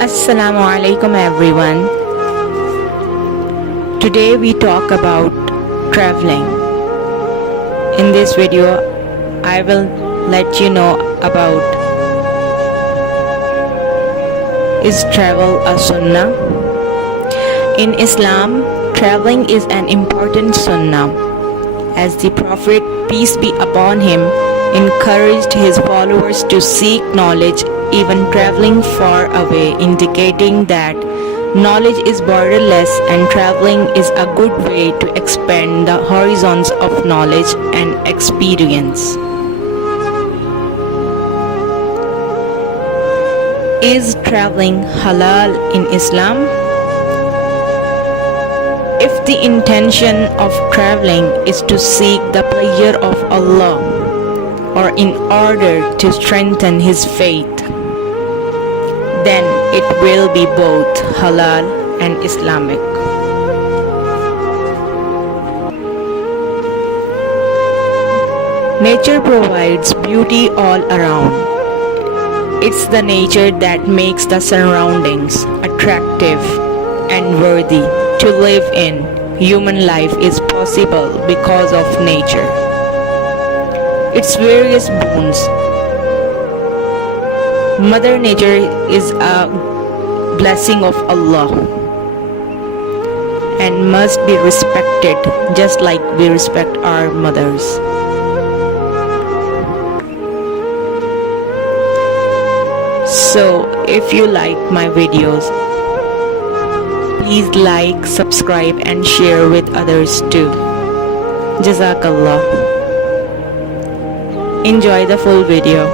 Assalamu alaikum everyone. Today we talk about traveling. In this video I will let you know about, is travel a sunnah? In Islam, traveling is an important sunnah, as the Prophet, peace be upon him, encouraged his followers to seek knowledge even traveling far away, indicating that knowledge is borderless and traveling is a good way to expand the horizons of knowledge and experience. Is traveling halal in Islam? If the intention of traveling is to seek the pleasure of Allah or in order to strengthen his faith, then it will be both halal and Islamic. Nature provides beauty all around. It's the nature that makes the surroundings attractive and worthy to live in. Human life is possible because of nature. Its various boons. Mother Nature is a blessing of Allah and must be respected just like we respect our mothers. So if you like my videos, please like, subscribe and share with others too. JazakAllah. Enjoy the full video.